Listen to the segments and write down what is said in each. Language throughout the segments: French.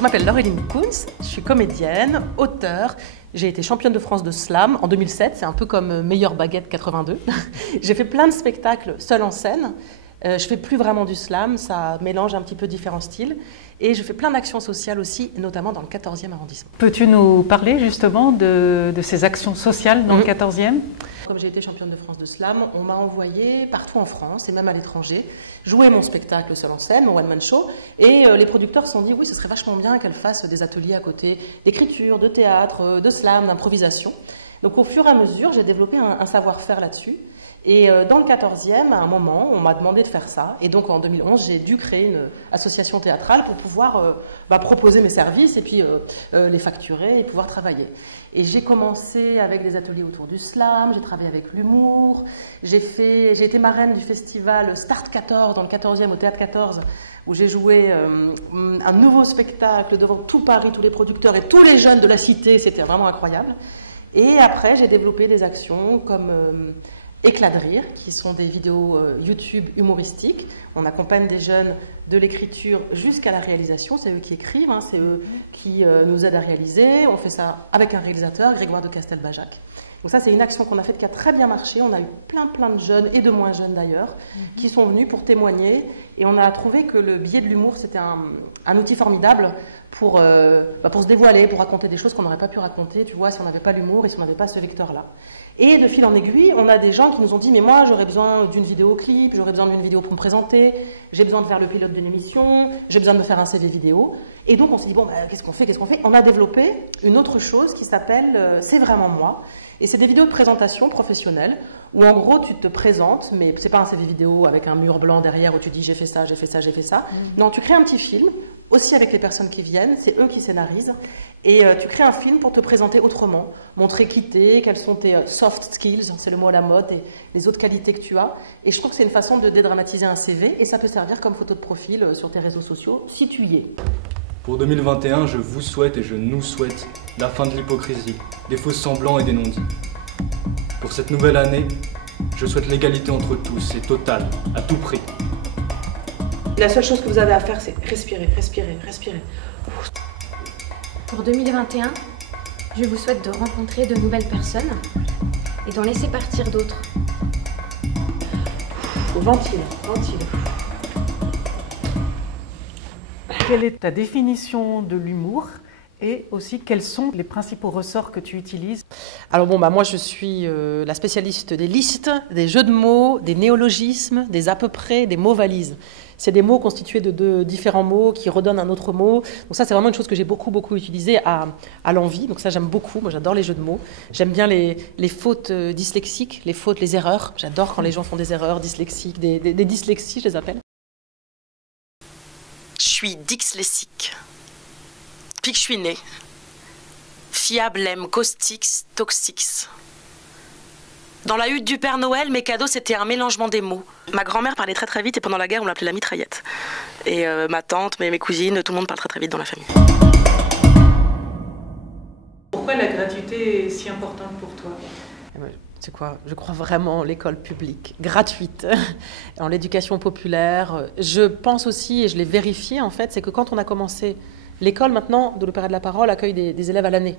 Je m'appelle Laureline Koons, je suis comédienne, auteure. J'ai été championne de France de slam en 2007, c'est un peu comme Meilleure Baguette 82. J'ai fait plein de spectacles seule en scène. Je fais plus vraiment du slam, ça mélange un petit peu différents styles. Et je fais plein d'actions sociales aussi, notamment dans le 14e arrondissement. Peux-tu nous parler justement de ces actions sociales dans le 14e ? Comme j'ai été championne de France de slam, on m'a envoyé partout en France et même à l'étranger jouer mon spectacle seul en scène, mon one-man show. Et les producteurs se sont dit oui, ce serait vachement bien qu'elle fasse des ateliers à côté d'écriture, de théâtre, de slam, d'improvisation. Donc au fur et à mesure, j'ai développé un savoir-faire là-dessus. Et dans le 14e, à un moment, on m'a demandé de faire ça. Et donc en 2011, j'ai dû créer une association théâtrale pour pouvoir proposer mes services et puis les facturer et pouvoir travailler. Et j'ai commencé avec des ateliers autour du slam, j'ai travaillé avec l'humour, j'ai été marraine du festival Start 14 dans le 14e au Théâtre 14, où j'ai joué un nouveau spectacle devant tout Paris, tous les producteurs et tous les jeunes de la cité, c'était vraiment incroyable. Et après, j'ai développé des actions comme Éclat de rire, qui sont des vidéos YouTube humoristiques. On accompagne des jeunes de l'écriture jusqu'à la réalisation. C'est eux qui écrivent, c'est eux qui nous aident à réaliser. On fait ça avec un réalisateur, Grégoire de Castelbajac. Donc ça, c'est une action qu'on a faite qui a très bien marché. On a eu plein de jeunes, et de moins jeunes d'ailleurs, qui sont venus pour témoigner. Et on a trouvé que le biais de l'humour, c'était un outil formidable pour se dévoiler, pour raconter des choses qu'on n'aurait pas pu raconter, tu vois, si on n'avait pas l'humour et si on n'avait pas ce vecteur-là. Et de fil en aiguille, on a des gens qui nous ont dit « Mais moi, j'aurais besoin d'une vidéoclip, j'aurais besoin d'une vidéo pour me présenter, j'ai besoin de faire le pilote d'une émission, j'ai besoin de me faire un CV vidéo. » Et donc, on s'est dit « Bon, qu'est-ce qu'on fait ? On a développé une autre chose qui s'appelle « C'est vraiment moi ». Et c'est des vidéos de présentation professionnelle où, en gros, tu te présentes, mais c'est pas un CV vidéo avec un mur blanc derrière où tu dis « J'ai fait ça, j'ai fait ça, j'ai fait ça ». Non, tu crées un petit film, aussi avec les personnes qui viennent, c'est eux qui scénarisent. Et tu crées un film pour te présenter autrement, montrer qui t'es, quels sont tes soft skills, c'est le mot à la mode, et les autres qualités que tu as. Et je trouve que c'est une façon de dédramatiser un CV, et ça peut servir comme photo de profil sur tes réseaux sociaux, si tu y es. Pour 2021, je vous souhaite et je nous souhaite la fin de l'hypocrisie, des faux semblants et des non-dits. Pour cette nouvelle année, je souhaite l'égalité entre tous, et totale, à tout prix. La seule chose que vous avez à faire, c'est respirer, respirer, respirer. Pour 2021, je vous souhaite de rencontrer de nouvelles personnes et d'en laisser partir d'autres. Ventile, ventile. Quelle est ta définition de l'humour et aussi quels sont les principaux ressorts que tu utilises? Alors bon, moi je suis la spécialiste des listes, des jeux de mots, des néologismes, des à peu près, des mots valises. C'est des mots constitués de différents mots qui redonnent un autre mot. Donc ça, c'est vraiment une chose que j'ai beaucoup utilisée à l'envi. Donc ça, j'aime beaucoup. Moi, j'adore les jeux de mots. J'aime bien les fautes dyslexiques, les fautes, les erreurs. J'adore quand les gens font des erreurs dyslexiques, des dyslexies, je les appelle. Je suis dyslexique. Depuis que je suis née. Fiable, aime, caustix, toxix. Dans la hutte du Père Noël, mes cadeaux, c'était un mélangement des mots. Ma grand-mère parlait très vite et pendant la guerre, on l'appelait la mitraillette. Et ma tante, mes cousines, tout le monde parle très vite dans la famille. Pourquoi la gratuité est si importante pour toi? C'est quoi? Je crois vraiment l'école publique, gratuite, en l'éducation populaire. Je pense aussi, et je l'ai vérifié en fait, c'est que quand on a commencé l'école maintenant, de l'Opéra de la Parole accueille des élèves à l'année.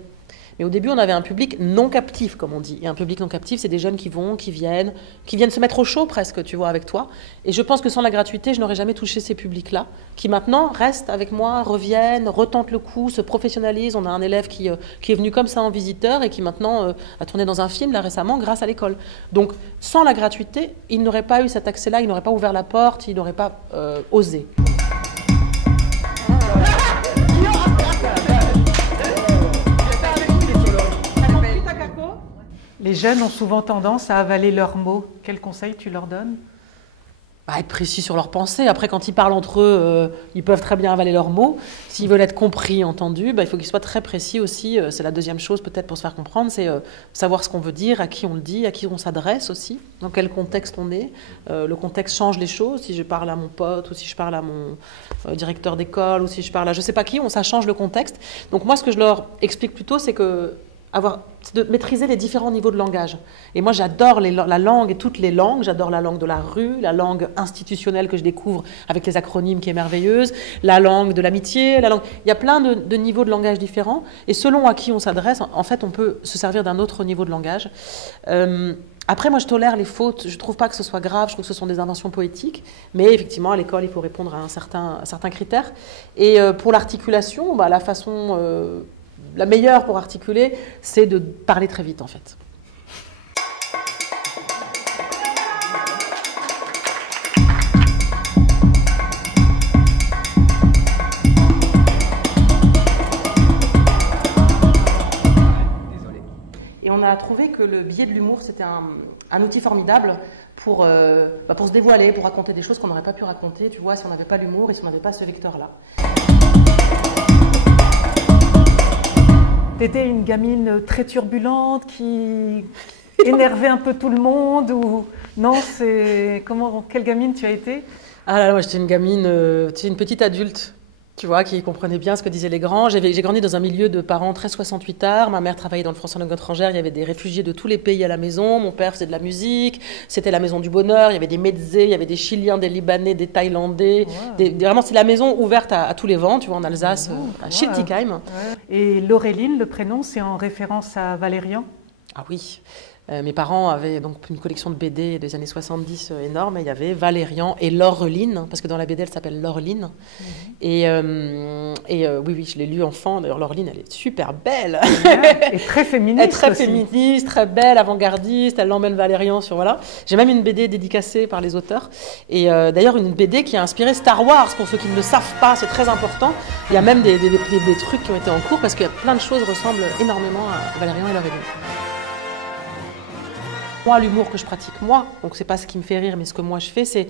Mais au début, on avait un public non captif, comme on dit. Et un public non captif, c'est des jeunes qui viennent se mettre au chaud presque, tu vois, avec toi. Et je pense que sans la gratuité, je n'aurais jamais touché ces publics-là, qui maintenant restent avec moi, reviennent, retentent le coup, se professionnalisent. On a un élève qui est venu comme ça en visiteur et qui maintenant a tourné dans un film, là récemment, grâce à l'école. Donc, sans la gratuité, il n'aurait pas eu cet accès-là, il n'aurait pas ouvert la porte, il n'aurait pas osé. Les jeunes ont souvent tendance à avaler leurs mots. Quels conseils tu leur donnes? Être précis sur leurs pensées. Après, quand ils parlent entre eux, ils peuvent très bien avaler leurs mots. S'ils veulent être compris, entendus, il faut qu'ils soient très précis aussi. C'est la deuxième chose peut-être pour se faire comprendre, c'est savoir ce qu'on veut dire, à qui on le dit, à qui on s'adresse aussi, dans quel contexte on est. Le contexte change les choses. Si je parle à mon pote ou si je parle à mon directeur d'école ou si je parle à je ne sais pas qui, ça change le contexte. Donc moi, ce que je leur explique plutôt, c'est que c'est de maîtriser les différents niveaux de langage. Et moi, j'adore la langue et toutes les langues. J'adore la langue de la rue, la langue institutionnelle que je découvre avec les acronymes qui est merveilleuse, la langue de l'amitié, Il y a plein de niveaux de langage différents. Et selon à qui on s'adresse, en fait, on peut se servir d'un autre niveau de langage. Après, moi, je tolère les fautes. Je ne trouve pas que ce soit grave. Je trouve que ce sont des inventions poétiques. Mais effectivement, à l'école, il faut répondre à certains critères. Et pour l'articulation, la façon... la meilleure pour articuler, c'est de parler très vite, en fait. Et on a trouvé que le biais de l'humour, c'était un outil formidable pour se dévoiler, pour raconter des choses qu'on n'aurait pas pu raconter, tu vois, si on n'avait pas l'humour et si on n'avait pas ce vecteur-là. T'étais une gamine très turbulente qui énervait un peu tout le monde ou non, quelle gamine tu as été? Ah là là, moi j'étais une gamine, une petite adulte, tu vois, qui comprenait bien ce que disaient les grands. J'ai grandi dans un milieu de parents très 68ards. Ma mère travaillait dans le français en langue étrangère. Il y avait des réfugiés de tous les pays à la maison. Mon père faisait de la musique. C'était la maison du bonheur. Il y avait des Médzés, il y avait des Chiliens, des Libanais, des Thaïlandais. Wow. Vraiment, c'est la maison ouverte à tous les vents, tu vois, en Alsace, à Schiltigheim. Ouais. Et Laureline, le prénom, c'est en référence à Valérian? Ah oui. Mes parents avaient donc une collection de BD des années 70 énorme, et il y avait Valérian et Laureline, parce que dans la BD elle s'appelle Laureline. Et oui, je l'ai lu enfant. D'ailleurs, Laureline, elle est super belle. Et très féministe. Elle est très féministe, très belle, avant-gardiste. Elle l'emmène Valérian sur voilà. J'ai même une BD dédicacée par les auteurs. Et d'ailleurs, une BD qui a inspiré Star Wars, pour ceux qui ne le savent pas, c'est très important. Il y a même des trucs qui ont été en cours, parce que plein de choses ressemblent énormément à Valérian et Laureline. Moi, l'humour que je pratique, donc c'est pas ce qui me fait rire, mais ce que moi je fais, c'est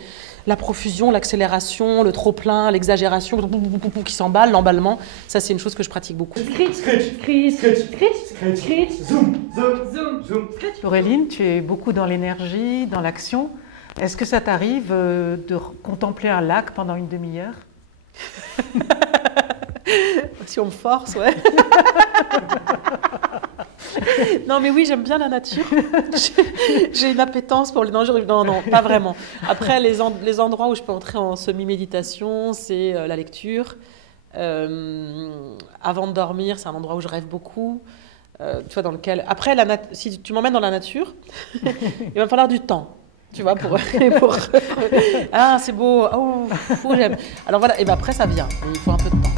la profusion, l'accélération, le trop-plein, l'exagération, qui s'emballe, l'emballement. Ça, c'est une chose que je pratique beaucoup. Laureline, tu es beaucoup dans l'énergie, dans l'action. Est-ce que ça t'arrive de contempler un lac pendant une demi-heure? Si on me force, ouais. Non, mais oui, j'aime bien la nature. J'ai une appétence pour les dangers. Non, pas vraiment. Après, les endroits où je peux entrer en semi-méditation, c'est la lecture. Avant de dormir, c'est un endroit où je rêve beaucoup. Tu vois, dans lequel... Après, si tu m'emmènes dans la nature, il va me falloir du temps. Tu vois, ah, c'est beau. Oh, j'aime. Alors voilà, et ben après, ça vient. Mais il faut un peu de temps.